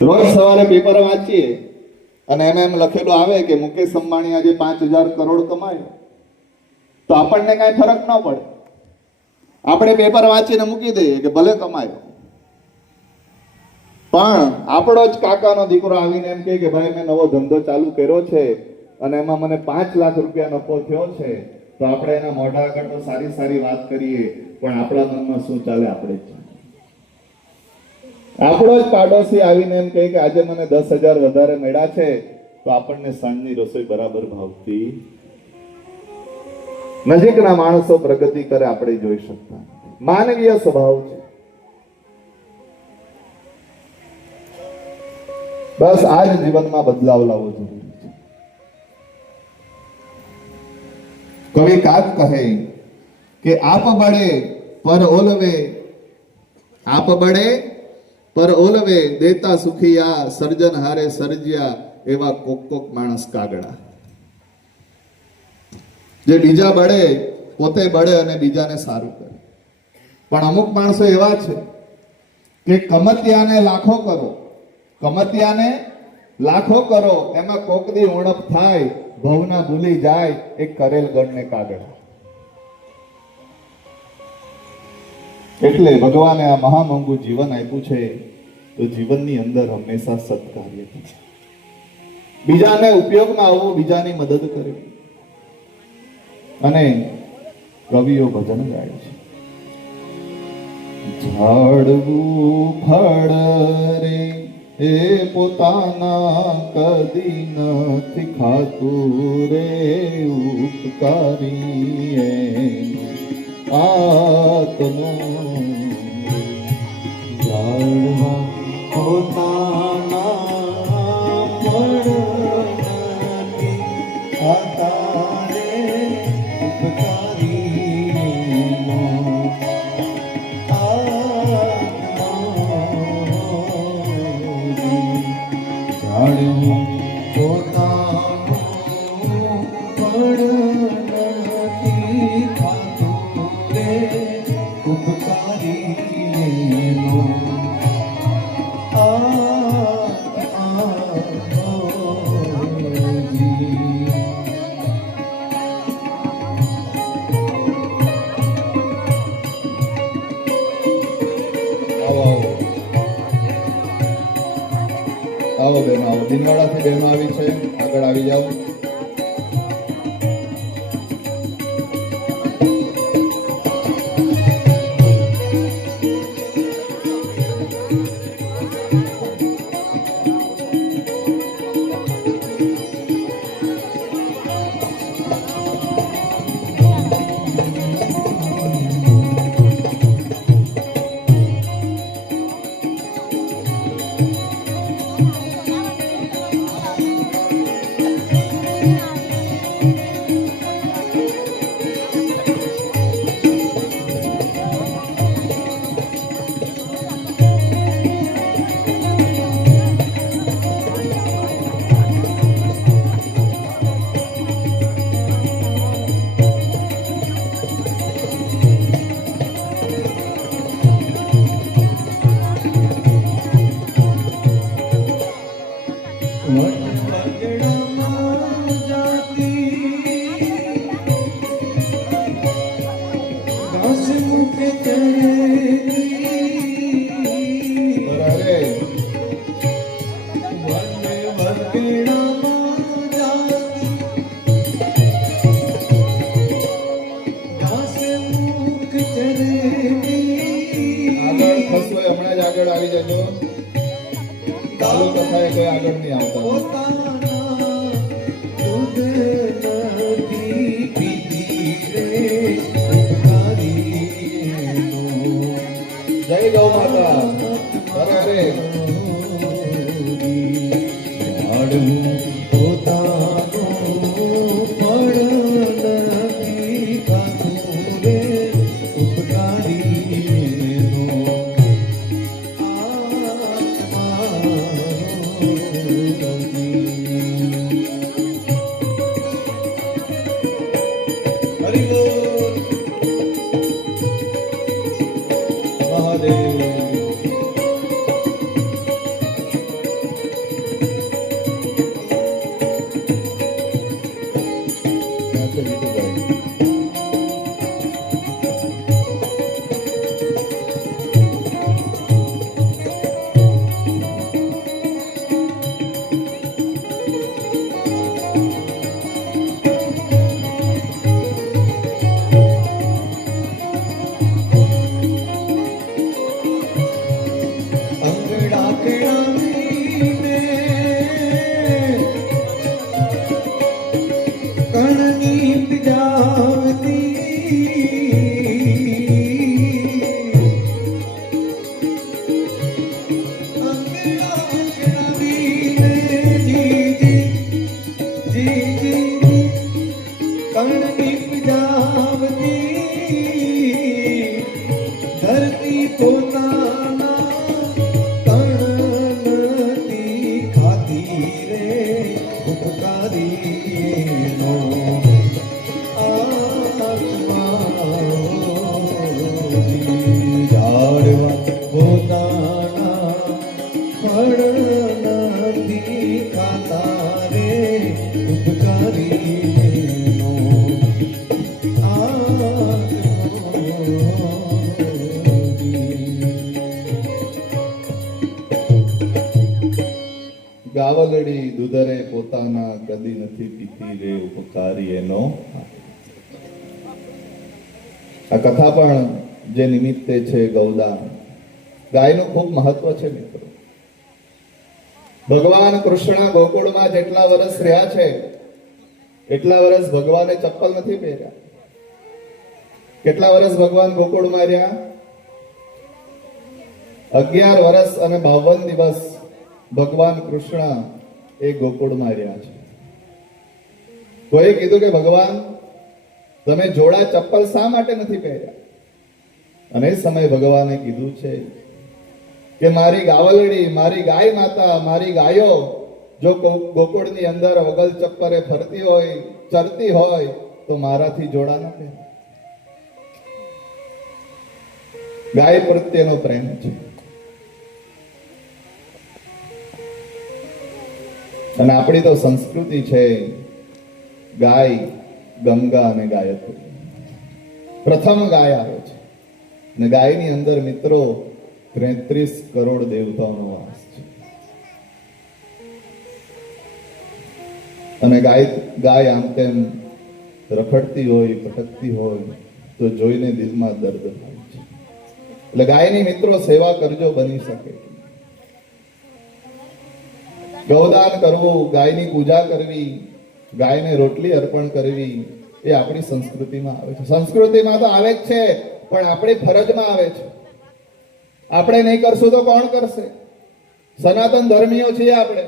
રોજ સવારે પેપર વાંચીએ અને એમ લખેલું આવે કે મુકેશ અંબાણી આજે 5,000 કરોડ કમાય, તો આપણને કાંઈ ફરક ન પડે. આપણે પેપર વાંચીને મૂકી દઈએ કે ભલે કમાયો. પણ આપણો જ કાકાનો દીકરો આવીને એમ કહે કે ભાઈ મેં નવો ધંધો ચાલુ કર્યો છે અને એમાં મને 5 લાખ રૂપિયા નફો થયો છે, તો આપણે એના મોઢા આગળ તો સારી સારી વાત કરીએ, પણ આપણા મનમાં શું ચાલે આપણે જ. આપણો જ પાડોશી આવીને એમ કહે કે આજે મને 10,000 વધારે મળ્યા છે, તો આપણને સાંજની રસોઈ બરાબર ભાવતી. નજીકના માણસો પ્રગતિ કરે આપણે જોઈ શકતા. માનવીય સ્વભાવ છે. બસ આ જ જીવનમાં બદલાવ લાવવો જરૂરી છે. કવિ કાક કહે કે આપ બળે પર ઓલવે, આપ બળે પર ઓલવે દેતા સુખિયા, સર્જન હારે સર્જ્યા એવા કોક કોક માણસ કાગડા. જે બીજા બળે પોતે બળે અને બીજાને સારું કરે. પણ અમુક માણસો એવા છે કે કમતિયાને લાખો કરો, કમતિયાને લાખો કરો, એમાં કોકદી ઉણપ થાય, ભવના ભૂલી જાય એ કરેલ ગણને કાગડા. એટલે ભગવાને આ મહામંગુ જીવન આપ્યું છે, તો જીવનની અંદર હંમેશા સત્કાર્ય છે. બીજાને ઉપયોગમાં આવવું, બીજાની મદદ કરવી. અને કવિઓ ભજન ગાય છે, ઝાડવું ફળ રે એ પોતાના કદી નથી ખાતું રે, ઉપકારી આત્મો ઝાડવા પોતાના ફળ નથી ખાતા રે, આવો બેન આવો. દિનવાડાથી બહેનો આવી છે, આગળ આવી જાઓ. આગળ આવી જજો. ચાલુ કથાએ કોઈ આગળ નહીં આવતા. જય ગૌ માતા. અરે અરે હરિ બોલ. ગાવલડી દુધરે પોતાના કદી નથી પીતી રે ઉપકારી એનો. આ કથા પણ જે નિમિત્તે છે ગૌદાન, ગાયનું ખૂબ મહત્વ છે મિત્રો. ભગવાન કૃષ્ણ ગોકુળમાં જેટલા વર્ષ રહ્યા છે એટલા વર્ષ ભગવાને ચપ્પલ નથી પહેર્યા. કેટલા વર્ષ ભગવાન ગોકુળમાં રહ્યા? 11 વર્ષ અને 52 દિવસ ભગવાન કૃષ્ણ એ ગોકુળમાં રહ્યા છે. કોઈએ કીધું કે ભગવાન તમે જોડા ચપ્પલ શા માટે નથી પહેર્યા? અને એ સમયે ભગવાને કીધું છે કે મારી ગાવલડી, મારી ગાય માતા, મારી ગાયો જો ગોકુળની અંદર વગલ ચપ્પરે ફરતી હોય, ચરતી હોય તો મારાથી જોડા ન પહેરે. ગાય પ્રત્યેનો પ્રેમ છે. અને આપણી તો સંસ્કૃતિ છે ગાય, ગંગા અને ગાયત્રી. પ્રથમ ગાય આવે છે અને ગાયની અંદર મિત્રો 33 કરોડ દેવતાઓનો વાસ છે. અને ગાય આમ તેમ રખડતી હોય, ભટકતી હોય તો જોઈને દિલમાં દર્દ થાય છે. એટલે ગાયની મિત્રો સેવા કરજો બની શકે. ગૌદાન કરવું, ગાયની પૂજા કરવી, ગાયને રોટલી અર્પણ કરવી એ આપણી સંસ્કૃતિમાં આવે છે. સંસ્કૃતિમાં તો આવે જ છે પણ આપણી ફરજમાં આવે છે. આપણે નહીં કરશું તો કોણ કરશે? સનાતન ધર્મીઓ છીએ આપણે.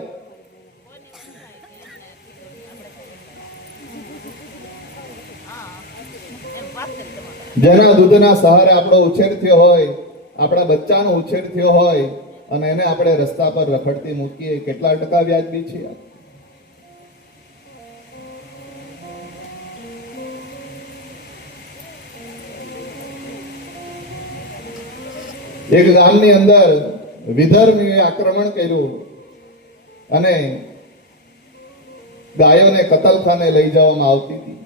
જેના દૂધના સહારે આપણો ઉછેર થયો હોય, આપણા બચ્ચાનો ઉછેર થયો હોય અને એને આપણે રસ્તા પર રખડતી મૂકીએ, કેટલા ટકા વ્યાજબી છે? એક ગામની અંદર વિધર્મીએ આક્રમણ કર્યું અને ગાયોને કતલખાને લઈ જવામાં આવતી હતી.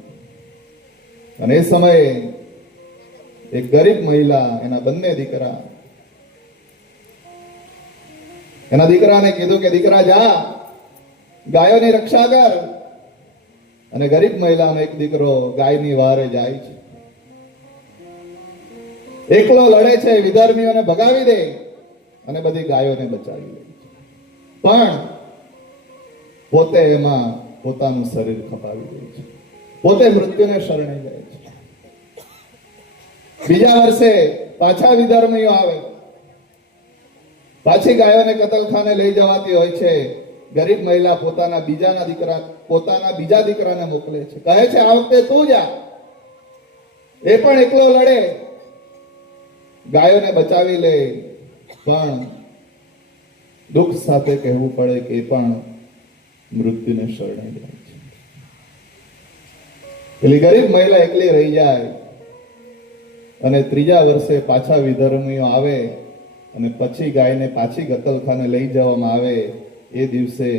અને એ સમયે એક ગરીબ મહિલા, એના બંને દીકરા, એના દીકરાને કીધું કે દીકરા જા ગાયોની રક્ષા કર. અને ગરીબ મહિલાનો એક દીકરો ગાયની વારે જાય છે, એકલો લડે છે, વિધર્મીઓને ભગાવી દે અને બધી ગાયોને બચાવી લે છે. પણ પોતે એમાં પોતાનું શરીર ખપાવી દે છે, પોતે મૃત્યુને શરણે જાય છે. બીજા વર્ષે પાછા વિધર્મીઓ આવે, પાછી ગાયોને કતલખાને લઈ જવાતી હોય છે. ગરીબ મહિલા પોતાના બીજા દીકરાને મોકલે છે, કહે છે આ વખતે તું જા, એ પણ એકલો લડે, ગાયોને બચાવી લે. પણ દુઃખ સાથે કહેવું પડે કે એ પણ મૃત્યુને શરણે જાય છે. પેલી ગરીબ મહિલા એકલી રહી જાય અને ત્રીજા વર્ષે પાછા વિધર્મીઓ આવે અને પછી ગાયને પાછી કતલખાને લઈ જવામાં આવે. એ દિવસે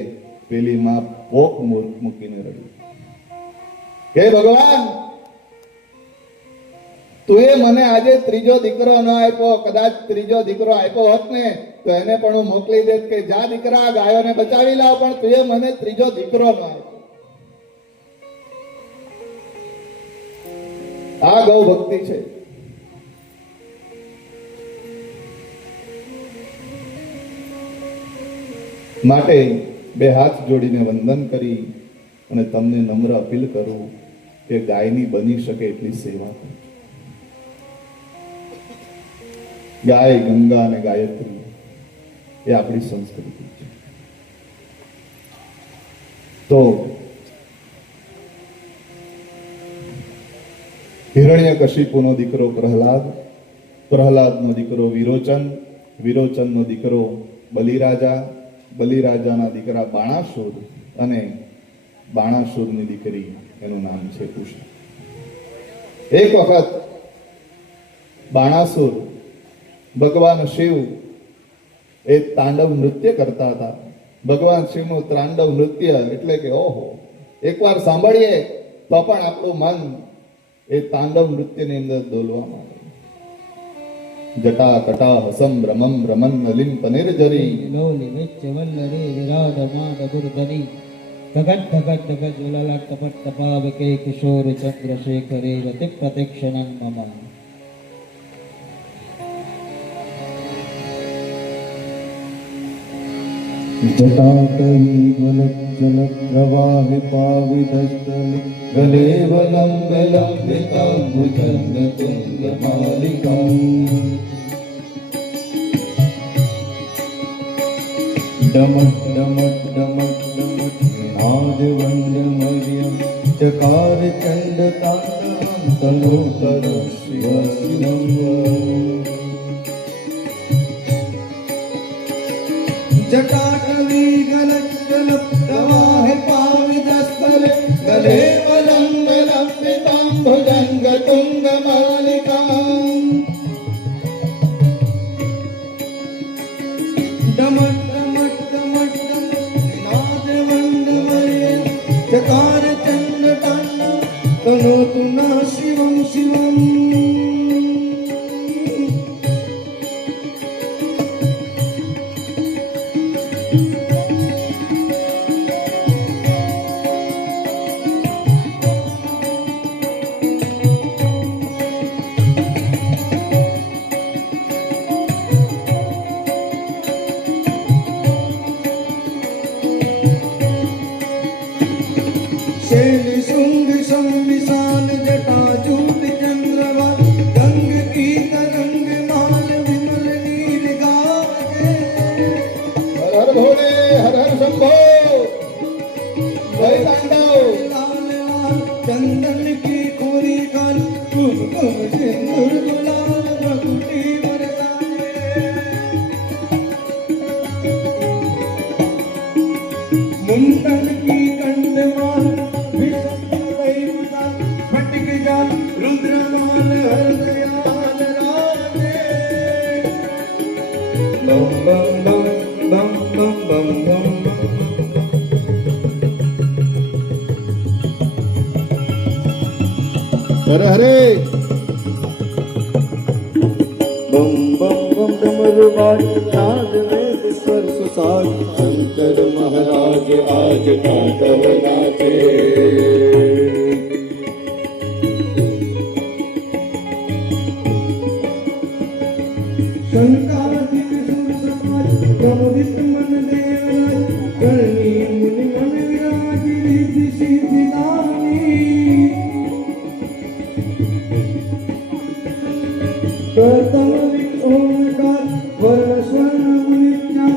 પેલી માં પોક મૂકીને રડી, હે ભગવાન, તું એ મને આજે ત્રીજો દીકરો ન આપ્યો, કદાચ ત્રીજો દીકરો આપ્યો હોત ને તો એને પણ હું મોકલી દેત કે જા દીકરા ગાયોને બચાવી લાવ, પણ તું એ મને ત્રીજો દીકરો ન આપ્યો. આ ગૌ ભક્તિ છે. માટે બે હાથ જોડીને વંદન કરી અને તમને નમ્ર અપીલ કરું કે ગાયની બની શકે એટલી સેવા કરો. ગાય, ગંગા અને ગાયત્રી એ આપણી સંસ્કૃતિ છે. તો હિરણ્યકશિપુનો દીકરો પ્રહલાદ, પ્રહલાદનો દીકરો વિરોચન, વિરોચનનો દીકરો બલિરાજા, બલિરાજાના દીકરા બાણાસુર અને બાણાસુરની દીકરી એનું નામ છે ઉષા. એક વખત બાણાસુર ભગવાન શિવ એ તાંડવ નૃત્ય કરતા હતા. ભગવાન શિવનું તાંડવ નૃત્ય એટલે કે ઓહો, એકવાર સાંભળીએ તો પણ આપણું મન એ તાંડવ નૃત્યની અંદર ડોલવામાં આવે. જટા કટા હસમ રમમ રમન નલિન પનિર્જરી લોલી વિચ્ચ વલ્લરી વિરાજમાન ગુરુધરી ધગત ધગત ધગત લલાટ કપટ તપાવકે કિશોર ચંદ્રશેખરે રતિ પ્રતિક્ષણં મમ जटाटवी गलज्जल प्रवाहि पावितस्थल गले वलम्ब लम्बितं भुजङ्ग तुङ्गमालिकम् डमक डमक डमक डमक नाद वण्डमर्यं चकार चण्ड ताण्डवं तनोतर शिव शिवम् जटाटवी गलज्जल प्रवाहि पावितस्थल गले वलम्ब लम्बितं भुजङ्ग तुङ्गमालिकाम् डमक डमक डमक डमक नाद वण्डमर्यं चकार चण्ड ताण्डवं तनोतु नः शिवं शिवम् शैली शुंग संविशाल जटाजूट चंद्रवा गंग की तरंग माल विमल नील गावे હર હર ભોલે હર હર શંભો જય તાંડવ लाल लाल चंदन की कोरी काल कुमकुम सिंदूर गुलाल भगुटी बरसाए मुंडन की कंठमाल फटिक जाल रुद्रमाल हर दयाल राधे बम बम बम बम बम बम बम હરે હરે बम बम बम डमरू बाज नाद वेद स्वर सुसाज शंकर महाराज आज तांडव नाचे शंकादिक सुर समाज प्रमोदित मन देवराज करणी मुनि मन विराज रिद्धि सिद्धि दानी प्रथम ओंकार वर्ण स्वर्ण मुनिज्ञान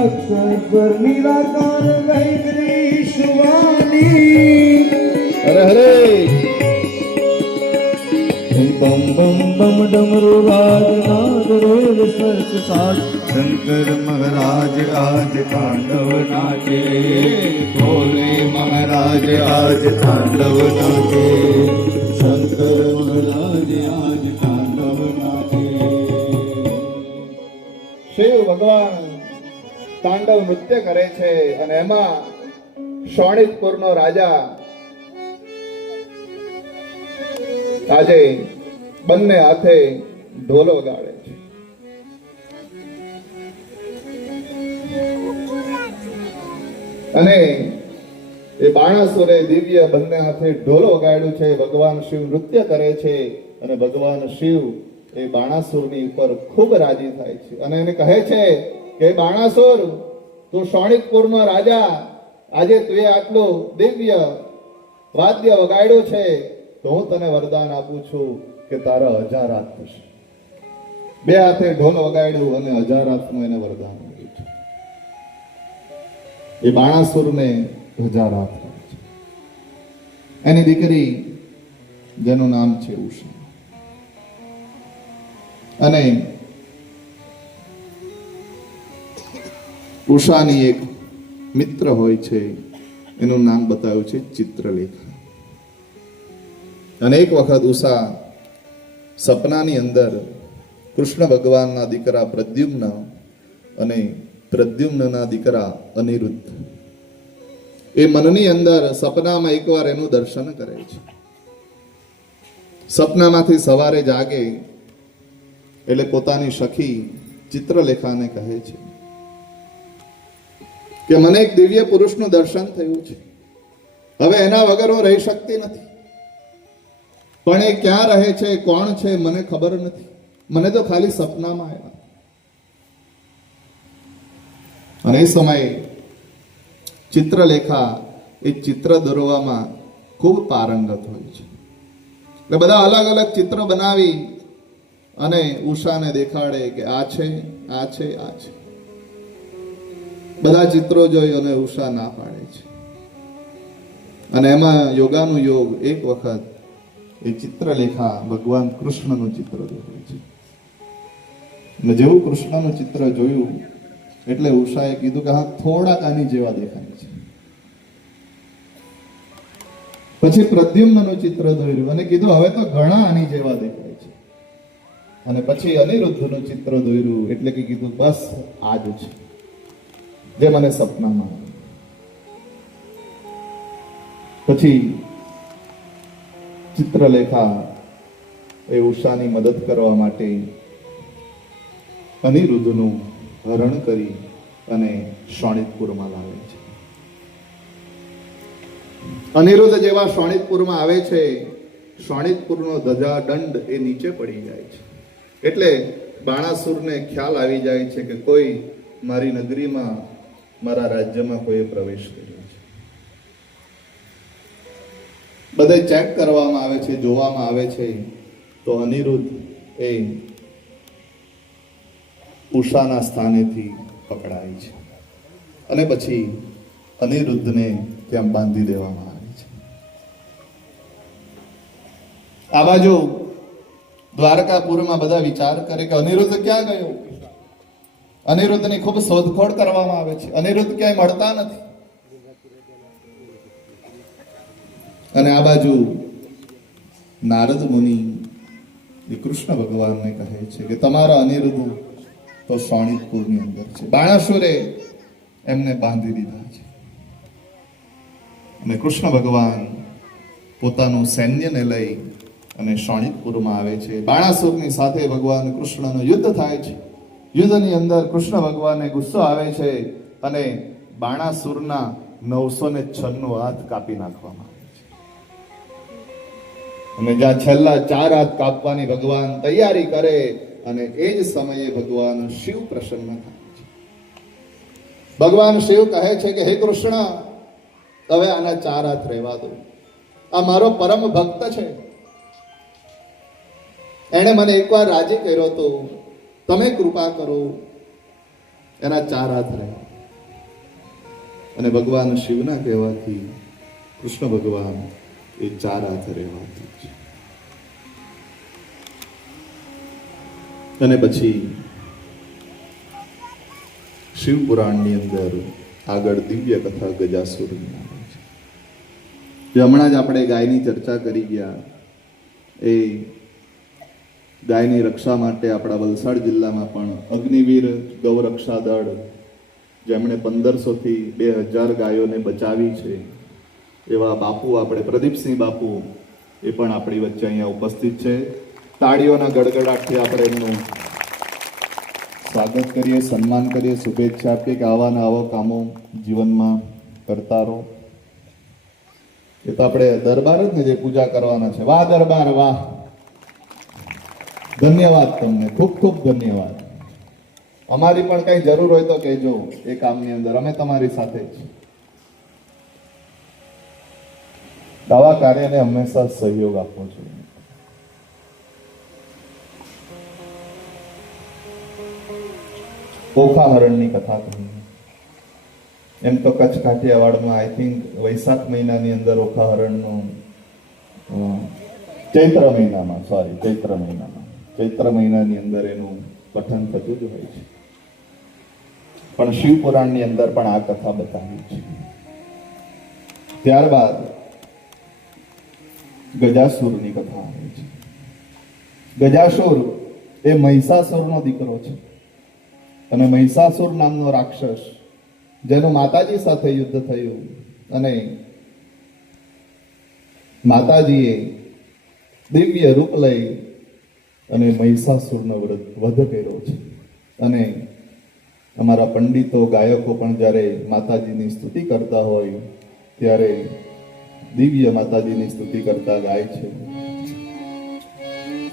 अक्षर स्वर निराकार वैग्रीश वाणी હરે હરે बम बम बम डमरू राज नाद रोल स्वर साज शंकर महाराज आज तांडव नाचे भोले महाराज आज तांडव नाचे शंकर महाराज आज तांडव नाचे શિવ ભગવાન તાંડવ નૃત્ય કરે છે અને એમાં શોણિતપુરનો રાજા આજે બંને હાથે ઢોલો ગાળે છે. અને એ બાણાસુરે દિવ્ય બંને હાથે ઢોલો ગાળ્યું છે. ભગવાન શિવ નૃત્ય કરે છે અને ભગવાન શિવ એ બાણાસુરની ઉપર ખૂબ રાજી થાય છે અને એને કહે છે કે બાણાસુર, તું શોણિતપુરનો રાજા, આજે તું આટલું દિવ્ય વાદ્ય વગાડ્યું છે તો હું તને વરદાન આપું છું કે તારા 1000 હાથ થશે. બે હાથે ઢોલ વગાડ્યું અને 1000 હાથનું એને વરદાન આપ્યું છે. એ બાણાસુરને 1000 હાથ મળે છે. એની દીકરી જેનું નામ છે ઉષા. અને ઉષાની એક મિત્ર હોય છે, એનું નામ બતાવ્યું છે ચિત્રલેખા. અને એક વખત ઉષા સપનાની અંદર કૃષ્ણ ભગવાનના દીકરા પ્રદ્યુમ્ન અને પ્રદ્યુમ્નના દીકરા અનિરુદ્ધ એ મનની અંદર સપનામાં એકવાર એનું દર્શન કરે છે. સપનામાંથી સવારે જાગે એટલે પોતાની સખી ચિત્રલેખાને કહે છે કે મને એક દિવ્ય પુરુષનું દર્શન થયું છે, હવે એના વગર હું રહી શકતી નથી, પણ એ ક્યાં રહે છે, કોણ છે, મને ખબર નથી, મને તો ખાલી સપનામાં આવ્યા. અને એ સમયે ચિત્રલેખા એ ચિત્ર દોરવામાં ખૂબ પારંગત હોય છે, એટલે બધા અલગ અલગ ચિત્ર બનાવી અને ઉષાને દેખાડે કે આ છે, આ છે, આ છે. બધા ચિત્રો જોઈ અને ઉષા ના પાડે છે. અને એમાં યોગાનું યોગ એક વખત એ ચિત્રલેખા ભગવાન કૃષ્ણનું ચિત્ર દોરે છે. અને જેવું કૃષ્ણનું ચિત્ર જોયું એટલે ઉષાએ કીધું કે હા થોડાક આની જેવા દેખાય છે. પછી પ્રદ્યુમ્નનું ચિત્ર દોર્યું અને કીધું હવે તો ઘણા આની જેવા દેખાય છે. અને પછી અનિરુદ્ધનું ચિત્ર દોર્યું એટલે કે કીધું બસ આ જ છે જે મને સપનામાં આવ્યું. પછી ચિત્રલેખા એ ઉષાની મદદ કરવા માટે અનિરુદ્ધનું હરણ કરી અને શોણિતપુરમાં લાવે છે. અનિરુદ્ધ જેવા શોણિતપુરમાં આવે છે, શોણિતપુરનો ધજા દંડ એ નીચે પડી જાય છે. એટલે બાણાસુરને ખ્યાલ આવી જાય છે કે કોઈ મારી નગરીમાં, મારા રાજ્યમાં કોઈ પ્રવેશ કર્યો છે. બધે ચેક કરવામાં આવે છે, જોવામાં આવે છે, તો અનિરુદ્ધ એ ઉષાના સ્થાનેથી પકડાય છે અને પછી અનિરુદ્ધને ત્યાં બાંધી દેવામાં આવે છે. આ બાજુ દ્વારકાપુરમાં બધા વિચાર કરે કે અનિરુદ્ધ ક્યાં ગયો? અનિરુદ્ધની ખૂબ શોધખોળ કરવામાં આવે છે, અનિરુદ્ધ ક્યાંય મળતા નથી. અને આ બાજુ નારદ મુનિ એ કૃષ્ણ ભગવાનને કહે છે કે તમારા અનિરુદ્ધ તો શોણિતપુરની અંદર છે, બાણાસુરે એમને બાંધી દીધા છે. અને કૃષ્ણ ભગવાન પોતાનું સૈન્યને લઈ અને શોણિતપુરમાં આવે છે. બાણાસુરની સાથે ભગવાન કૃષ્ણનું યુદ્ધ થાય છે. યુદ્ધની અંદર કૃષ્ણ ભગવાનને ગુસ્સો આવે છે અને બાણાસુરના 996 હાથ કાપી નાખવામાં આવે છે. અને જ્યાં છેલ્લા 4 હાથ કાપવાની ભગવાન તૈયારી કરે અને એ જ સમયે ભગવાન શિવ પ્રસન્ન થાય છે. ભગવાન શિવ કહે છે કે હે કૃષ્ણ, હવે આના 4 હાથ રહેવા દો, આ મારો પરમ ભક્ત છે, એણે મને એકવાર રાજી કર્યો તો, તમે કૃપા કરો, એના 4 હાથ રહે. અને ભગવાન શિવના કહેવાથી કૃષ્ણ ભગવાન એ 4 હાથ રહેવા દે છે. અને પછી શિવ પુરાણની અંદર આગળ દિવ્ય કથા ગજાસુરની આવે છે. જે હમણાં જ આપણે ગાયની ચર્ચા કરી ગયા, એ ગાયની રક્ષા માટે આપણા વલસાડ જિલ્લામાં પણ અગ્નિવીર ગૌરક્ષા દળ, જેમણે 1500 થી 2000 ગાયોને બચાવી છે, એવા બાપુ આપણે પ્રદીપસિંહ બાપુ એ પણ આપણી વચ્ચે અહીંયા ઉપસ્થિત છે. તાળીઓના ગડગડાટથી આપણે એમનું સ્વાગત કરીએ, સન્માન કરીએ, શુભેચ્છા આપીએ કે આવા ને આવા કામો જીવનમાં કરતા રહો. એ તો આપણે દરબાર જ ને જે પૂજા કરવાના છે. વાહ દરબાર વાહ, ધન્યવાદ તમને, ખૂબ ખૂબ ધન્યવાદ. અમારી પણ કઈ જરૂર હોય તો કહેજો એ કામની અંદર, અમે તમારી સાથે જ. આવા કાર્યને હંમેશા સહયોગ આપવો જોઈએ. ઓખા હરણની કથા કહી. એમ તો કચ્છ કાઠિયાવાડમાં આઈ થિંક વૈશાખ મહિનાની અંદર ઓખા હરણનું ચૈત્ર મહિનાની અંદર એનું પઠન થતું જ હોય છે. પણ શિવ પુરાણની અંદર પણ આ કથા બતાવી છે. ત્યારબાદ ગજાસુરની કથા આવે છે. ગજાસુર એ મહિષાસુરનો દીકરો છે અને મહિષાસુર નામનો રાક્ષસ, જેનું માતાજી સાથે યુદ્ધ થયું અને માતાજીએ દિવ્ય રૂપ લઈ અને મહિષાસુરનો વધ કર્યો છે. અને અમારા પંડિતો ગાયકો પણ જ્યારે માતાજીની સ્તુતિ કરતા હોય ત્યારે દિવ્ય માતાજીની સ્તુતિ કરતા ગાય છે.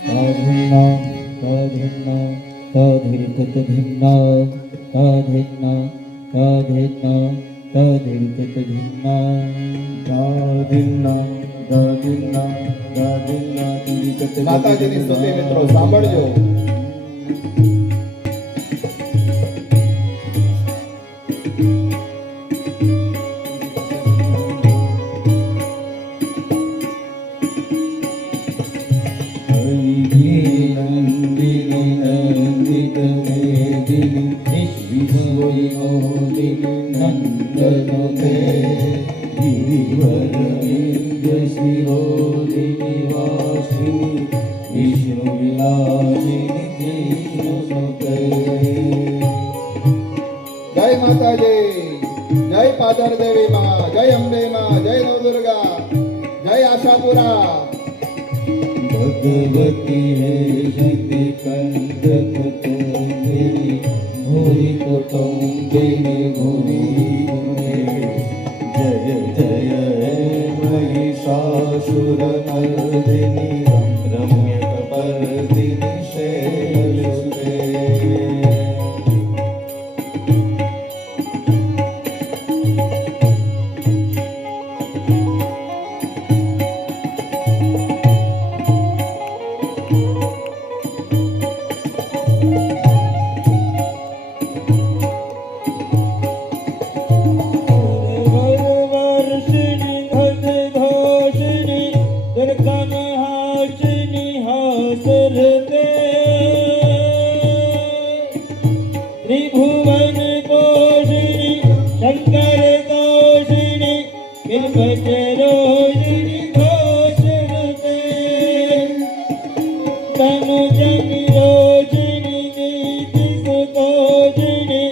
તાધિન્ના તાધિન્ના તાધિર્ગતધિન્ના તાધિન્ના તાધિન્ના તાધિર્ગતધિન્ના દાદિન્ના દાદિન્ના દાદિન્ના તિરિકત માતાજીની સ્તુતિ મિત્રો સાંભળજો. જય માતાજી, જય પાદર દેવી માં, જય અંબે માં, જય નવદુર્ગા, જય આશાપુરા. भगवती है शक्ति कंद कुटुंबिनी भूरि कुटुंबिनी भूरि जय जय हे महिषासुरमर्दिनी रम्य कपर्दिनी शैलसुते त्रिभुवन पोषिणी शंकर तोषिणी बिल्वचरोषिणी घोषणते तनुजन रोषिणी नीति सुतोषिणी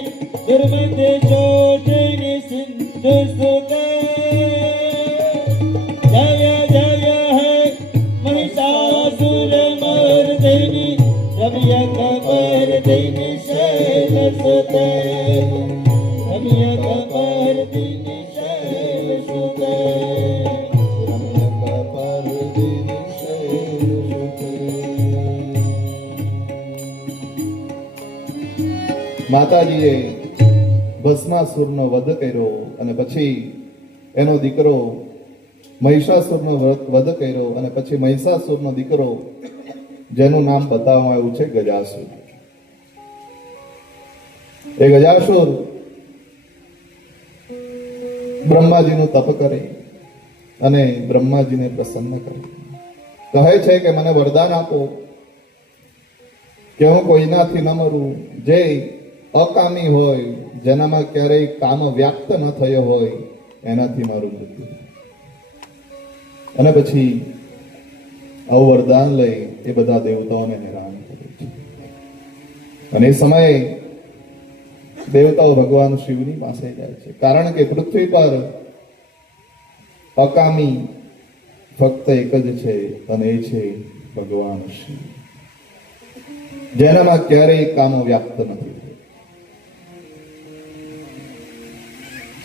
दुर्मद शोषिणी सिंधु सुते जय जय है महिषासुरमर्दिनी रम्य कपर्दिनी शैलसुते रम्य कपर्दिनी शैलसुते रम्य कपर्दिनी शैलसुते માતાજીએ ભસ્માસુરનો વધ કર્યો અને પછી એનો દીકરો મહિષાસુરનો વધ કર્યો અને પછી મહિષાસુરનો દીકરો જેનું નામ બતાવવામાં આવ્યું છે ગજાસુર. એ ગજાસુર બ્રહ્માજીનું તપ કરે અને બ્રહ્માજીને પ્રસન્ન કરે. કહે છે કે મને વરદાન આપો કે હું કોઈનાથી ન મરું, જે અકામી હોય, જેનામાં ક્યારેય કામ વ્યાપ્ત ન થયો હોય એનાથી મારું મૃત્યુ. અને પછી આવું વરદાન લઈ એ બધા દેવતાઓને હેરાન કરે છે. અને એ સમયે દેવતાઓ ભગવાન શિવની પાસે જાય છે, કારણ કે પૃથ્વી પર અકામી ફક્ત એક જ છે અને એ છે ભગવાન શિવ, જેનામાં ક્યારેય કામો વ્યાપ્ત નથી.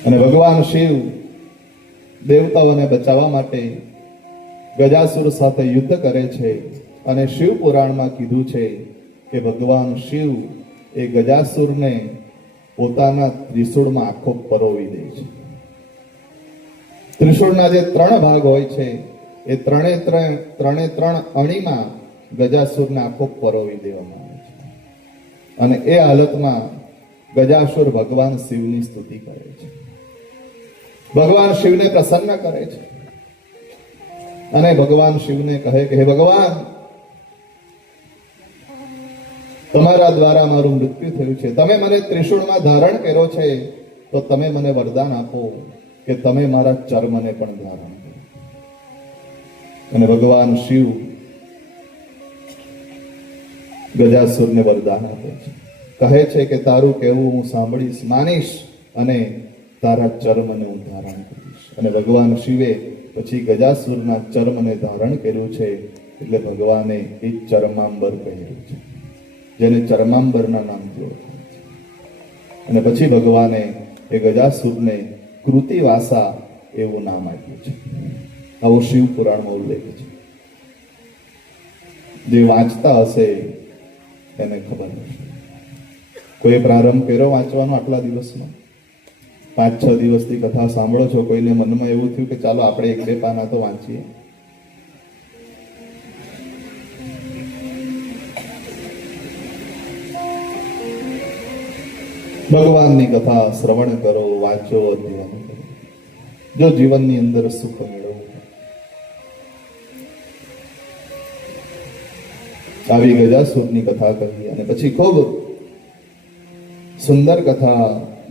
અને ભગવાન શિવ દેવતાઓને બચાવવા માટે ગજાસુર સાથે યુદ્ધ કરે છે. અને શિવ પુરાણમાં કીધું છે કે ભગવાન શિવ એ ગજાસુરને પોતાના ત્રિશૂળમાં આખો પરોવી દે છે. ત્રિશૂળના જે 3 ભાગ હોય છે એ ત્રણે ત્રણ અણીમાં ગજાસુરને આખો પરોવી દેવામાં આવે છે. અને એ હાલતમાં ગજાસુર ભગવાન શિવની સ્તુતિ કરે છે, ભગવાન શિવને પ્રસન્ન કરે છે અને ભગવાન શિવને કહે કે હે ભગવાન, તમારા દ્વારા મારું મૃત્યુ થયું છે, તમે મને ત્રિશૂળમાં ધારણ કર્યો છે, તો તમે મને વરદાન આપો કે તમે મારા ચર્મને પણ ધારણ કરો. અને ભગવાન શિવ ગજાસુરને વરદાન આપે છે, કહે છે કે તારું કહેવું હું સાંભળીશ, માનીશ અને તારા ચર્મને હું ધારણ કરીશ. અને ભગવાન શિવે પછી ગજાસુરના ચર્મને ધારણ કર્યું છે એટલે ભગવાને એ ચરમાંબર કહ્યું છે, જેને ચરમાંબરના નામથી ઓળખાય છે. અને પછી ભગવાને એ ગજાસુરને કૃતિવાસા એવું નામ આપ્યું છે. આવો શિવ પુરાણમાં ઉલ્લેખ છે. જે વાંચતા હશે એને ખબર હશે. કોઈ પ્રારંભ કર્યો વાંચવાનો આટલા દિવસમાં? 5-6 દિવસથી કથા સાંભળો છો, કોઈને મનમાં એવું થયું કે ચાલો આપણે 1-2 પાના તો વાંચીએ? ભગવાનની કથા શ્રવણ કરો, વાંચો, અધ્યયન કરો, જો જીવનની અંદર સુખ મેળવવું. આવી ગજાસુરની કથા કહી અને પછી ખૂબ સુંદર કથા,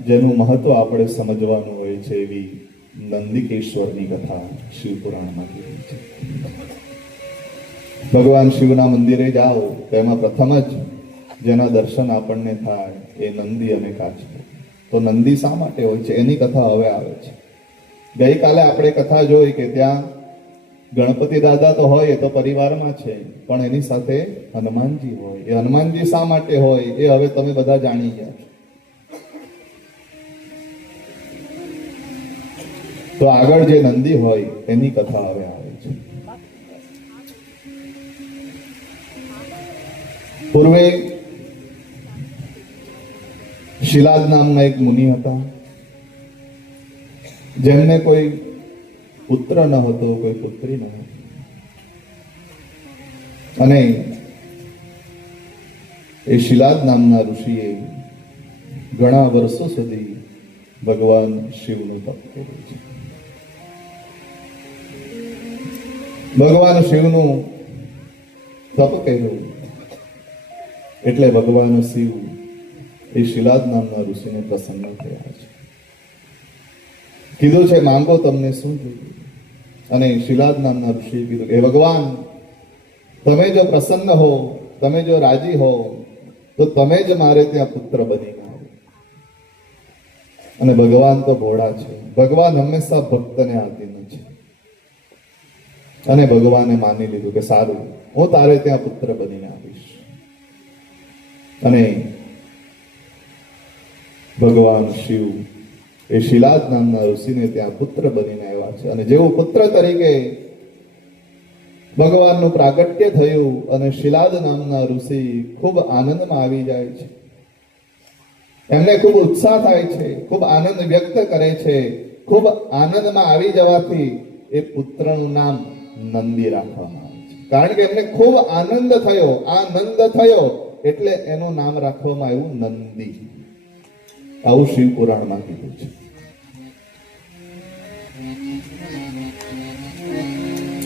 જેનું મહત્વ આપણે સમજવાનું હોય છે, એવી નંદિકેશ્વરની કથા શિવપુરાણમાં કીધી છે. ભગવાન શિવના મંદિરે જાઓ તેમાં પ્રથમ જ જેના દર્શન આપણને થાય એ નંદી અને કાચબો. તો નંદી શા માટે હોય છે એની કથા હવે આવે છે. ગઈકાલે આપણે કથા જોઈ કે ત્યાં ગણપતિ દાદા તો હોય, એ તો પરિવારમાં છે, પણ એની સાથે હનુમાનજી હોય. એ હનુમાનજી શા માટે હોય એ હવે તમે બધા જાણી ગયા છો. તો આગળ જે નંદી હોય એની કથા હવે આવે છે. પૂર્વે શિલાદ નામના એક મુનિ હતા, જેમને કોઈ પુત્ર ન હતો, કોઈ પુત્રી ન હતી. અને એ શિલાદ નામના ઋષિએ ઘણા વર્ષો સુધી ભગવાન શિવનું તપ કર્યું છે. ભગવાન શિવનું તપ કર્યું એટલે ભગવાન શિવ એ શિલાદ નામના ઋષિને પ્રસન્ન થયા છે. કીધું છે, માંગો તમને શું જોઈએ? અને શિલાદ નામના ઋષિએ કીધું કે ભગવાન, તમે જો પ્રસન્ન હો, તમે જો રાજી હો, તો તમે જ મારે ત્યાં પુત્ર બનીને આવો. અને ભગવાન તો ભોળા છે, ભગવાન હંમેશા ભક્તને આધીન છે. અને ભગવાને માની લીધું કે સારું, હું તારે ત્યાં પુત્ર બનીને આવીશ. અને ભગવાન શિવ એ શિલાદ નામના ઋષિને ત્યાં પુત્ર બનીને આવ્યા છે. અને જેવું પુત્ર તરીકે ભગવાનનું પ્રાગટ્ય થયું અને શિલાદ નામના ઋષિ ખૂબ આનંદમાં આવી જાય છે. એમને ખૂબ ઉત્સાહ થાય છે, ખૂબ આનંદ વ્યક્ત કરે છે. ખૂબ આનંદમાં આવી જવાથી એ પુત્રનું નામ નંદી રાખવામાં આવે છે. કારણ કે એમને ખૂબ આનંદ થયો, આનંદ થયો એટલે એનું નામ રાખવામાં આવ્યું નંદી. આવું શિવ પુરાણમાં કીધું છે.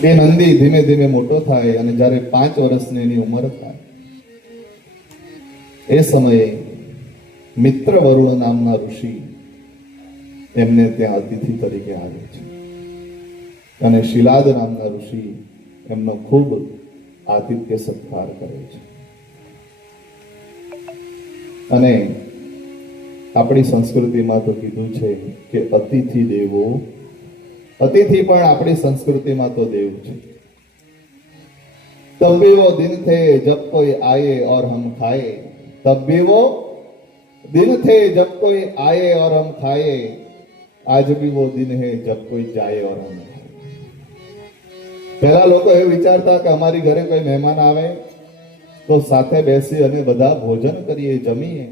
એ નંદી ધીમે ધીમે મોટો થાય અને જ્યારે 5 વર્ષની એની ઉંમર થાય એ સમયે મિત્ર વરુણ નામના ઋષિ એમને ત્યાં અતિથિ તરીકે આવે છે. અને શિલાદ નામના ઋષિ એમનો ખૂબ આતિથ્ય સત્કાર કરે છે. અને આપણી સંસ્કૃતિમાં તો કીધું છે કે અતિથિ દેવો, અતિથિ પણ આપણી સંસ્કૃતિમાં તો દેવ છે. तब भी वो दिन थे जब कोई आए और हम खाए, तब भी वो दिन थे जब कोई आए और हम खाए, आज भी वो दिन है जब कोई जाए और हम खाए. પહેલા લોકો એવું વિચારતા કે અમારી ઘરે કોઈ મહેમાન આવે તો સાથે બેસી અને બધા ભોજન કરીએ, જમીએ.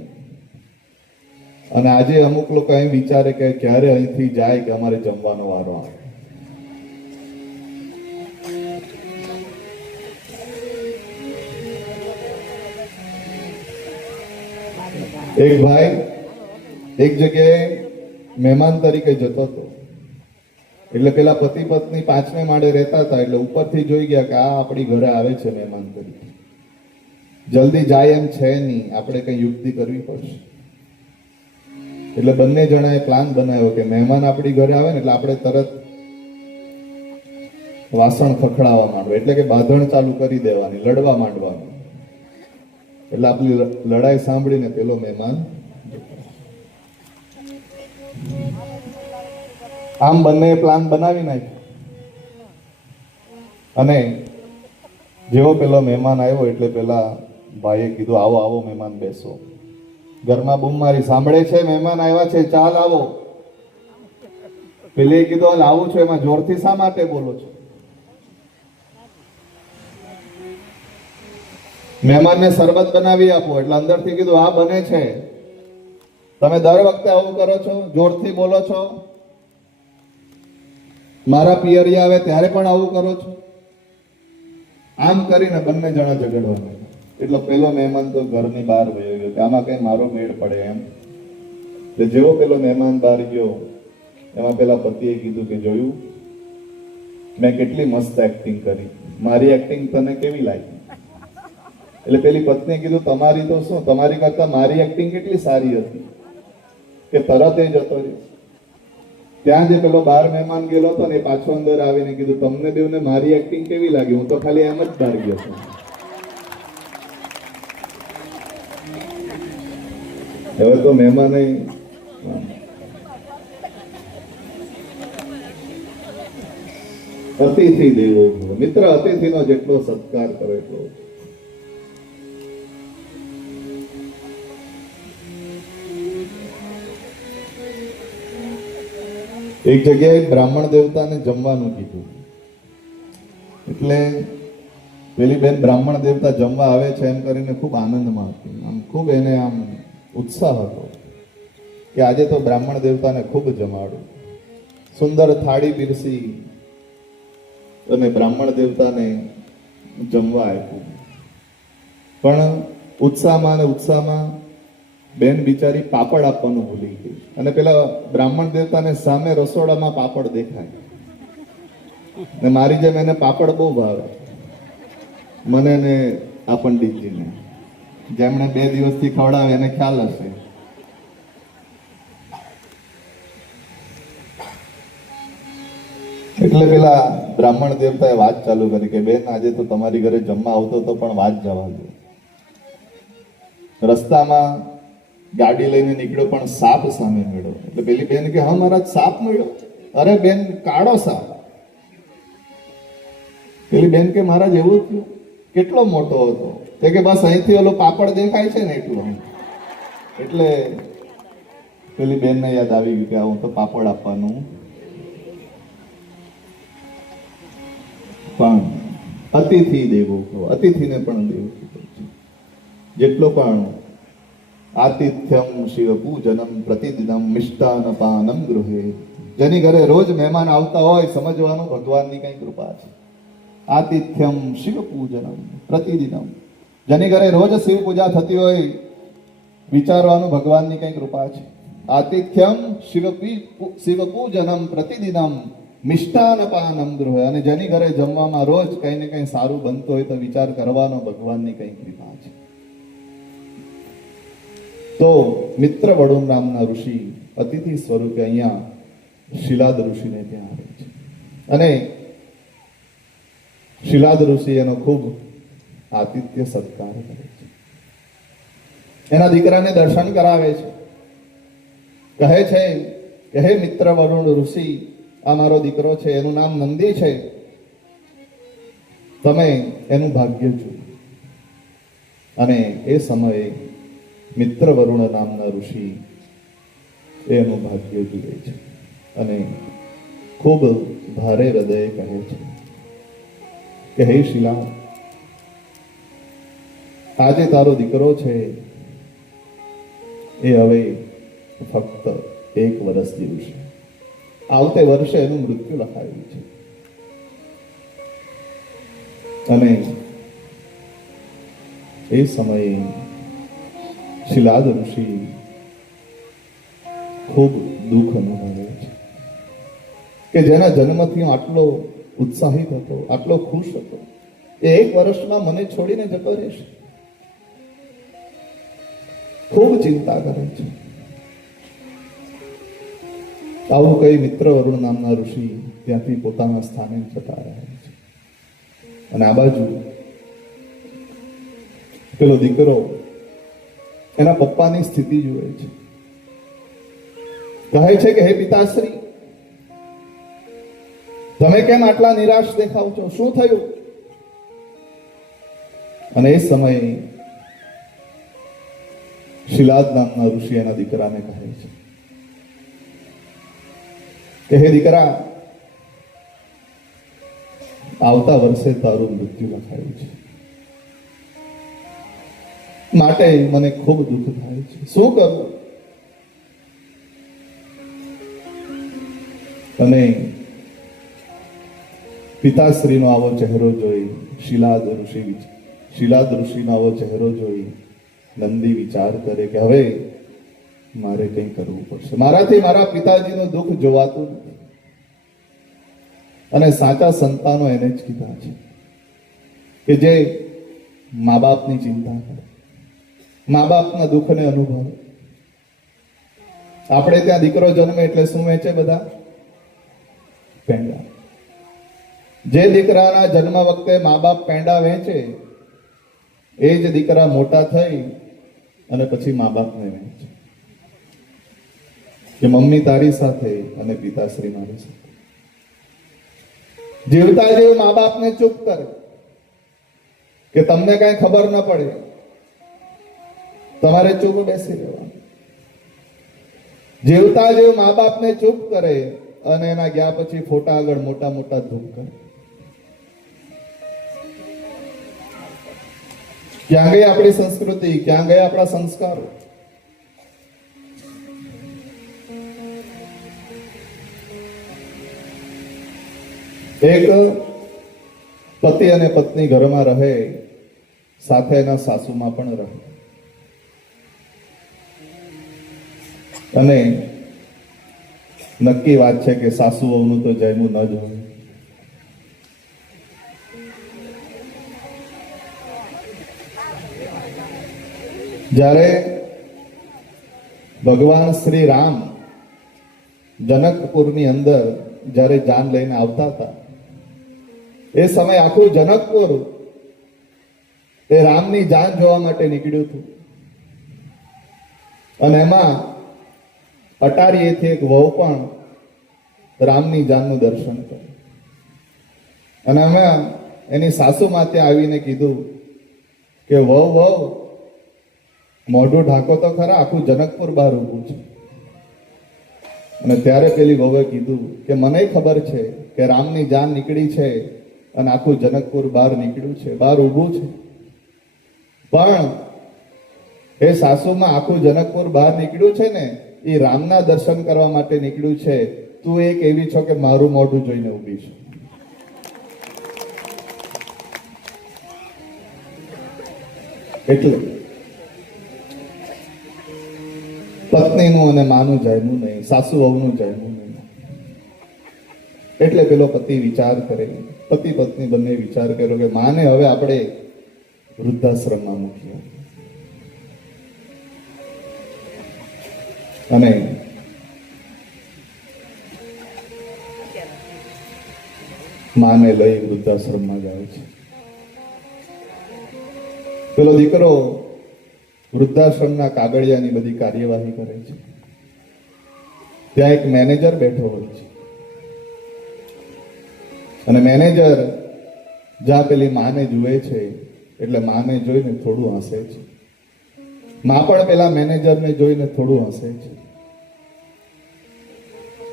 અને આજે અમુક લોકો એમ વિચારે કે ક્યારે અહીંથી જાય કે અમારે જમવાનો વારો આવે. એક ભાઈ એક જગ્યાએ મહેમાન તરીકે જતો હતો. એટલે પેલા પતિ પત્ની 5મે માળે રહેતા હતા. એટલે ઉપરથી જોઈ ગયા કે આ આપણી ઘરે આવે છે મહેમાન તરીકે, જલ્દી જાય એમ છે નહીં, આપણે કઈ યુક્તિ કરવી પડશે. એટલે બંને જણાએ પ્લાન બનાવ્યો કે મહેમાન આપણી ઘરે આવે ને એટલે આપણે તરત વાસણ ખખડાવવા માંડવું, એટલે કે બાંધણ ચાલુ કરી દેવાની, લડવા માંડવાનું. એટલે આપણી લડાઈ સાંભળીને પેલો મહેમાન આમ બંને પ્લાન બનાવી નાખ્યો. અને જેવો પેલો મહેમાન આવ્યો એટલે પેલા ભાઈએ કીધું આવો આવો મહેમાન બેસો. ઘરમાં બૂમ મારી, સાંભળે છે મહેમાન આવ્યા છે, ચાલ આવો. પેલે કીધું હાલ આવું છું, એમાં જોરથી શા માટે બોલો છો? મહેમાનને શરબત બનાવી આપો એટલે અંદરથી કીધું આ બને છે. તમે દર વખતે આવું કરો છો, જોરથી બોલો છો. મારા પિયરિયા આવે ત્યારે પણ આવું કરો છો. આમ કરીને બંને જણા ઝઘડવાના. એટલે પેલો મહેમાન તો ઘરની બહાર વયો ગયો કે આમાં કઈ મારો મેળ પડે એમ. જેવો પેલો મહેમાન બહાર ગયો એમાં પેલા પતિએ કીધું કે જોયું મેં કેટલી મસ્ત એક્ટિંગ કરી, મારી એક્ટિંગ તને કેવી લાગી? એટલે પેલી પત્નીએ કીધું તમારી તો શું, તમારી કરતા મારી એક્ટિંગ કેટલી સારી હતી કે તરત એ જતો રહ્યો. ત્યાં જે પેલો બહાર મહેમાન ગયેલો હતો ને એ પાછો અંદર આવીને કીધું તમને બેવને મારી એક્ટિંગ કેવી લાગી? હું તો ખાલી એમ જ બહાર ગયો છું. હવે તો મહેમાને અતિથિ દેવો ભવ. મિત્ર અતિથિનો જેટલો સત્કાર કરે એટલો. એક જગ્યાએ બ્રાહ્મણ દેવતાને જમવાનું કીધું. એટલે પેલી બેન બ્રાહ્મણ દેવતા જમવા આવે છે એમ કરીને ખૂબ આનંદમાં હતી. આમ ખૂબ એને આમ ઉત્સાહ હતો કે આજે તો બ્રાહ્મણ દેવતાને ખૂબ જમાડું. સુંદર થાળી પીરસી અને બ્રાહ્મણ દેવતાને જમવા આપ્યું. પણ ઉત્સાહમાં બેન બિચારી પાપડ આપવાનું ભૂલી ગઈ અને પેલા બ્રાહ્મણ દેવતાને સામે રસોડામાં પાપડ દેખાય. ને મારી જેમ એને પાપડ બહુ ભાવે, મને ને આ પંડિતજીને, જેમણે 2 દિવસથી ખવડાવે એને ખ્યાલ હશે. એટલે પેલા બ્રાહ્મણ દેવતાએ વાત ચાલુ કરી કે બેન આજે તો તમારી ઘરે જમવા આવતો તો પણ વાત જવા દો. રસ્તામાં ગાડી લઈને નીકળ્યો પણ સાપ સામે મળ્યો. એટલે પેલી બેન કે હા મહારાજ સાપ મળ્યો? અરે બેન કાળો સાપ. પેલી બેન કે મહારાજ એવું થયું? કેટલો મોટો હતો? તે કે બસ અહીંથી ઓલો પાપડ દેખાય છે ને એટલો. એટલે પેલી બેનને યાદ આવી ગયું કે હું તો પાપડ આપવાનું. પણ અતિથિ દેવો ભવ. અતિથિને પણ દેવ કીધું છે. જેટલો પણ આતિથ્યમ શિવ પૂજનમ પ્રતિદિનમ મિષ્ટાન પાનમ ગૃહે. જેની ઘરે રોજ મહેમાન આવતા હોય સમજવાનું ભગવાનની કઈ કૃપા છે. આતિથ્યમ શિવ પૂજનમ પ્રતિદિનમ. જેની ઘરે રોજ શિવ પૂજા થતી હોય વિચારવાનું ભગવાનની કઈ કૃપા છે. આતિથ્યમ શિવ પૂજનમ પ્રતિદિનમ મિષ્ટાન પાનમ ગૃહે. અને જેની ઘરે જમવામાં રોજ કઈ ને કઈ સારું બનતું હોય તો વિચાર કરવાનો ભગવાનની કઈ કૃપા છે. તો મિત્ર વડુન નામના ઋષિ અતિથિ સ્વરૂપે અહીંયા શિલાદ ઋષિને ત્યાં આવે છે અને શિલાદ ઋષિ એનો ખૂબ આતિથ્ય સત્કાર કરે છે. એના દીકરાને દર્શન કરાવે છે. કહે છે કે હે મિત્ર વરુણ ઋષિ, આ મારો દીકરો છે, એનું નામ નંદી છે, તમે એનું ભાગ્ય જુઓ. અને એ સમયે મિત્ર વરુણ નામના ઋષિ એનું ભાગ્ય જુએ છે અને ખૂબ ભારે હૃદયે કહે છે કે હે શિલા, આજે તારો દીકરો છે એ હવે ફક્ત 1 વર્ષ જીવશે. આવતે વર્ષે એનું મૃત્યુ લખાયું છે. અને એ સમયે શિલાદ ઋષિ ખૂબ દુઃખ અનુભવે છે કે જેના જન્મથી હું આટલો ઉત્સાહિત હતો, આટલો ખુશ હતો, એ 1 વર્ષમાં મને છોડીને જતો રહેશે. ખૂબ ચિંતા કરે છે. આવું કઈ મિત્ર વરુણ નામના ઋષિ ત્યાંથી પોતાના સ્થાને જતા રહે છે. અને આ બાજુ પેલો દીકરો એના પપ્પાની સ્થિતિ જુએ છે. કહે છે કે હે પિતાશ્રી, તમે કેમ આટલા નિરાશ દેખાવ છો? શું થયું? અને એ સમયે શિલાદ નામના ઋષિ એના દીકરાને કહે છે કે હે દીકરા, આવતા વર્ષે તારું મૃત્યુ લખાયું છે, માટે મને ખૂબ દુઃખ થાય છે. શું કરું? અને પિતાશ્રીનો આવો ચહેરો જોઈ, શિલાદ ઋષિનો આવો ચહેરો જોઈ નંદી વિચાર કરે કે હવે મારે કંઈ કરવું પડશે. મારાથી મારા પિતાજીનું દુઃખ જોવાતું નથી. અને સાચા સંતાનો એને જ કીધા છે કે જે મા બાપની ચિંતા કરે, મા બાપના દુઃખને અનુભવે. આપણે ત્યાં દીકરો જન્મે એટલે શું વેચે બધા? પેંડા. જે દીકરાના જન્મ વખતે મા બાપ પેંડા વેચે, એ જ દીકરા મોટા થઈ અને પછી મા બાપને વેચે કે મમ્મી તારી સાથે અને પિતાશ્રી મારી સાથે. જીવતા જેવું મા બાપને ચૂપ કરે કે તમને કઈ ખબર ન પડે, તમારે ચૂપ બેસી રહેવાનું. જીવતા જેવું મા બાપને ચૂપ કરે અને એના ગયા પછી ફોટા આગળ મોટા મોટા ધૂમ કરે. ક્યાં ગઈ આપણી સંસ્કૃતિ? ક્યાં ગયા આપણા સંસ્કારો? એક પતિ અને પત્ની ઘરમાં રહે, સાથે એના સાસુમાં પણ રહે, અને નક્કી વાત છે કે સાસુ વહુનું તો જયનું ન જ હોય. જ્યારે ભગવાન શ્રી રામ જનકપુરની અંદર જ્યારે જાન લઈને આવતા હતા, એ સમય આખું જનકપુર એ રામની જાન જોવા માટે નીકળ્યું હતું. અને એમાં અટારીએથી એક વહુ પણ રામની જાનનું દર્શન કર્યું. અને અમે એની સાસુમાં ત્યાં આવીને કીધું કે વહુ વહુ, મોઢું ઢાંકો તો ખરા, આખું જનકપુર બહાર ઊભું છે. અને ત્યારે પેલી વહુએ કીધું કે મને ખબર છે કે રામની જાન નીકળી છે અને આખું જનકપુર બહાર નીકળ્યું છે, બહાર ઊભું છે, પણ એ સાસુમાં આખું જનકપુર બહાર નીકળ્યું છે ને, એ રામના દર્શન કરવા માટે નીકળ્યું છે. તું એક એવી છો કે મારું મોઢું જોઈને ઊભી છે. એટલે પત્નીનું અને માનું જાયનું નહીં, સાસુ વહુનું જાયનું નહીં. એટલે પેલો પતિ વિચાર કરે, પતિ પત્ની બંને વિચાર કર્યો કે માને હવે આપણે વૃદ્ધાશ્રમમાં મૂકીએ. અને માને લઈ વૃદ્ધાશ્રમમાં જાય છે. પેલો દીકરો વૃદ્ધાશ્રમના કાગળિયાની બધી કાર્યવાહી કરે છે. ત્યાં એક મેનેજર બેઠો હોય છે, અને મેનેજર જ્યાં પેલી માને જુએ છે એટલે માને જોઈને થોડું હસે છે. માં પણ પેલા મેનેજરને જોઈને થોડું હસે છે.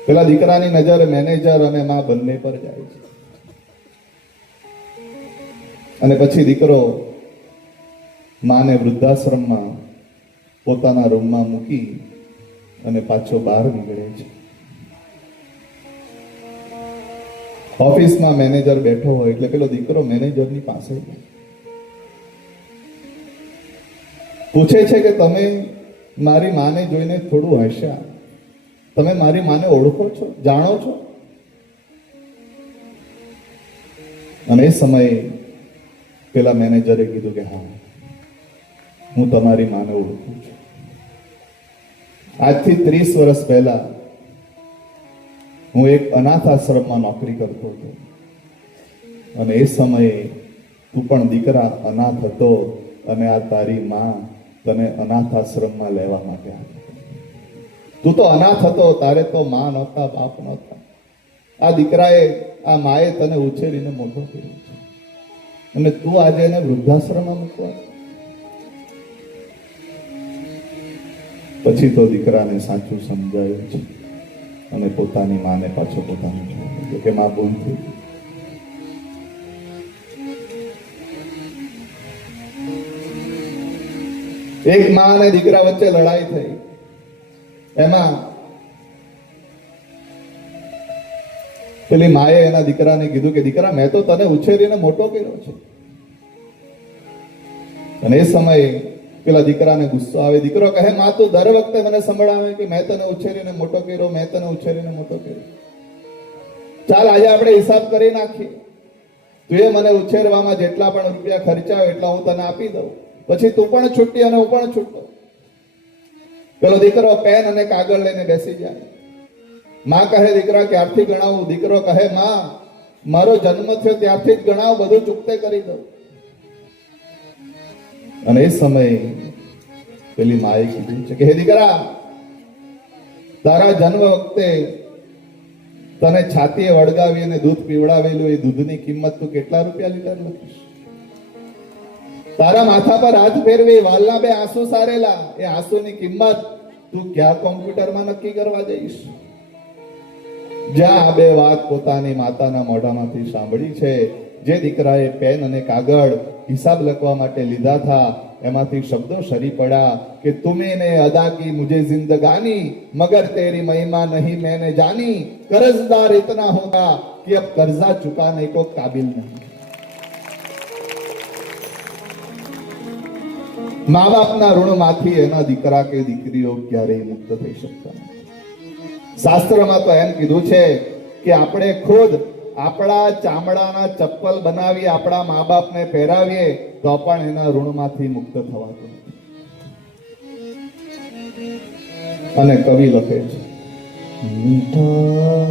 પેલા દીકરાની નજર મેનેજર અને માં બંને પર જાય છે. અને પછી દીકરો માને વૃદ્ધાશ્રમમાં પોતાના રૂમમાં મૂકી અને પાછો બહાર નીકળે છે. ઓફિસમાં મેનેજર બેઠો હોય એટલે પેલો દીકરો મેનેજરની પાસે પૂછે છે કે તમે મારી માને જોઈને થોડું હસ્યા, તમે મારી માને ઓળખો છો, જાણો છો? અને એ સમયે પેલા મેનેજરે કીધું કે હા, હું તમારી માને ઓળખું છું. આજથી 30 વર્ષ પહેલા હું એક અનાથ આશ્રમમાં નોકરી કરતો હતો, અને એ સમયે તું પણ દીકરા અનાથ હતો, અને આ તારી માં તને અનાથ આશ્રમમાં લેવા માટે આવી. તું તો અનાથ હતો, તારે તો માં નહોતા, બાપ નહોતા. આ દીકરાએ, આ માએ તને ઉછેરીને મોટો કર્યો છે. અને તું આજે એને વૃદ્ધાશ્રમમાં મૂકવા. પછી તો દીકરાને સાચું સમજાયું છે અને પોતાની માને પાછો પોતાનું કહેવાય કે માં ભૂલ થઈ. એક માં અને દીકરા વચ્ચે લડાઈ થઈ. એમાં પેલી માએ એના દીકરાને કીધું કે દીકરા, મેં તો તને ઉછેરીને મોટો કર્યો છે. અને એ સમયે પેલા દીકરાને ગુસ્સો આવે. દીકરો કહે, માં તું દર વખતે મને સંભળાવે કે મેં તને ઉછેરીને મોટો કર્યો, મેં તને ઉછેરીને મોટો કર્યો. ચાલ આજે આપણે હિસાબ કરી નાખીએ. તું એ મને ઉછેરવામાં જેટલા પણ રૂપિયા ખર્ચાવે એટલા હું તને આપી દઉં. પછી તું પણ છૂટી અને હું પણ છૂટો. પેલો દીકરો પેન અને કાગળ લઈને બેસી જાય. માં કહે, દીકરા ક્યારથી ગણાવું? દીકરો કહે, માં મારો જન્મ થયો ત્યારથી જ ગણાવ, બધું ચૂકતે કરી દઉં. અને એ સમયે પેલી માએ કીધું છે કે હે દીકરા, તારા જન્મ વખતે તને છાતીએ વળગાવી અને દૂધ પીવડાવેલું એ દૂધની કિંમત તું કેટલા રૂપિયા લીટર લખીશ? તારા માથા પર હાથ ફેરવી વાલના બે આંસુ સારેલા એ આંસુની કિંમત તું ક્યાં કોમ્પ્યુટરમાં નક્કી કરવા જઈશ? જ્યાં આ બે વાત પોતાની માતાના મોઢામાંથી સાંભળી છે, જે દીકરાએ પેન અને કાગળ હિસાબ લખવા માટે લીધા હતા એમાંથી શબ્દો સરી પડ્યા કે તુમને અદા કી મુझे जिंदगानी मगर तेरी महिमा नहीं मैंने जानी कर्जदार इतना होगा कि अब कर्जा चुकाने को काबिल नहीं. મા બાપના ઋણમાંથી એના દીકરા કે દીકરીઓ ક્યારેય મુક્ત થઈ શકતા નથી. શાસ્ત્રમાં તો એમ કીધું છે કે આપણે ખુદ આપણા ચામડાના ચપ્પલ બનાવી આપણા મા બાપને પહેરાવીએ તો પણ એના ઋણમાંથી મુક્ત થવાતું નથી. અને કવિ લખે છે, મીઠા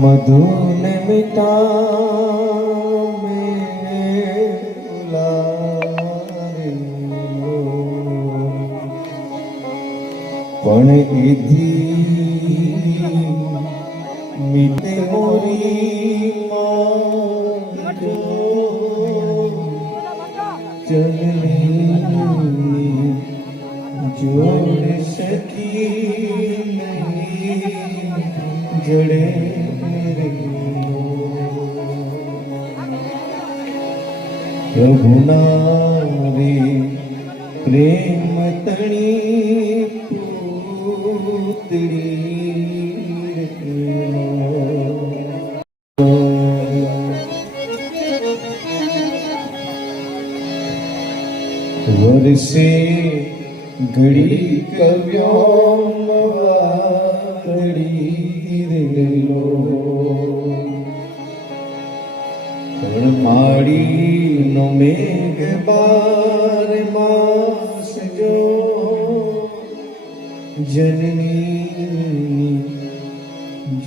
મધુન મીઠા પણ એથી મીઠે મોરી ચલની જોડ સકી નહીં જડે પ્રભુનારી પ્રેમ તણી વર્ષે ઘડી કવ્યો ઘડી રેલો પણ માડી નો મેઘ બાર માસ જો જનની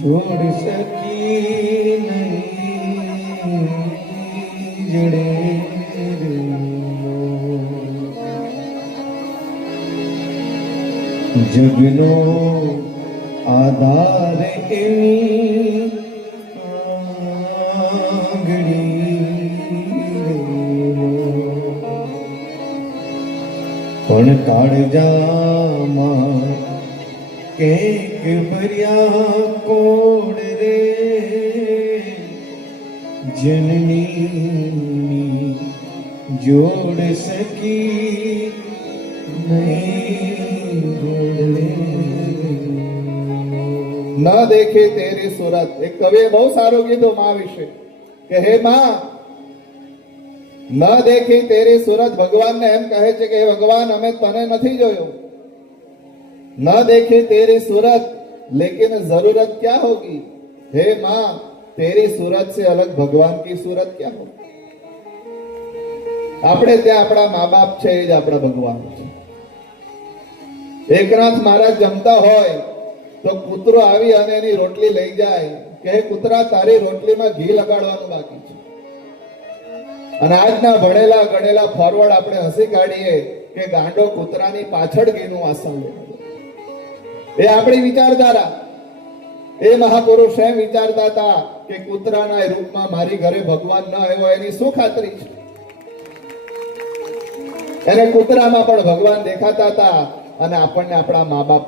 જોડ સકી નહીં જડે જગનો આધાર એની પણ કાળજામાં કેક ભર્યા કોડ રે જનની જોડ સકી ન દેખે તેરી સુરત. એક કવિએ બહુ સારું કીધું મા વિશે કે હે માં, ન દેખી તેરી સુરત. ભગવાનને એમ કહે છે કે હે ભગવાન, અમે તને નથી જોયો. ન દેખી તેરી સુરત लेकिन जरूरत क्या होगी? हे माँ, तेरी सूरत से अलग भगवान की सूरत क्या होगी? આપણે ત્યાં આપણા મા બાપ છે, એ જ આપણા ભગવાન છે. એકનાથ મહારાજ જમતા હોય તો કૂતરો આવી અને એની રોટલી લઈ જાય કે કૂતરા, તારી રોટલીમાં ઘી લગાડવાનું બાકી છે. અને આજના ભણેલા ગણેલા ફોરવર્ડ આપણે હસી કાઢીએ કે ગાંડો કૂતરાની પાછળ ઘીનું વાસણ લે. એ આપણી વિચારધારા. એ મહાપુરુષ એમ વિચારતા હતા કે કૂતરાના રૂપમાં મારી ઘરે ભગવાન ન આવ્યો એની શું ખાતરી છે? એને કૂતરામાં પણ ભગવાન દેખાતા હતા અને આપણને આપણા મા બાપ